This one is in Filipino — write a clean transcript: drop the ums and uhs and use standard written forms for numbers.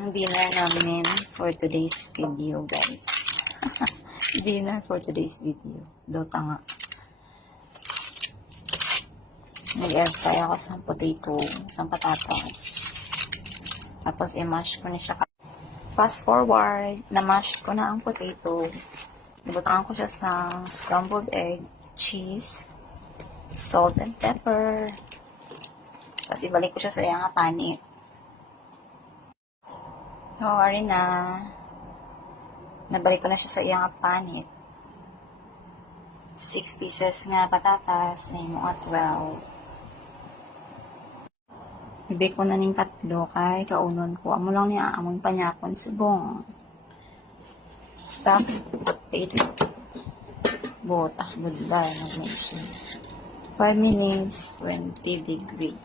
ang dinner namin for today's video, guys. Dinner for today's video. Daw tanga. Nag-air-fry ako sa potato, sa patatas. Tapos i-mash ko na siya. Fast forward, na-mash ko na ang potato. Nibutangan ko siya sa scrambled egg, cheese, salt and pepper. Tapos ibalik ko siya sa iyang panit. Ari na. Nabalik ko na siya sa iyang panit. 6 pieces nga patatas na yung mga 12. Ibig ko na ning 3 kay kaunon ko. Amo lang niya, amon pa niya akong subong. Stop. Potato. Botas, budlay. 5 minutes, 20 degree.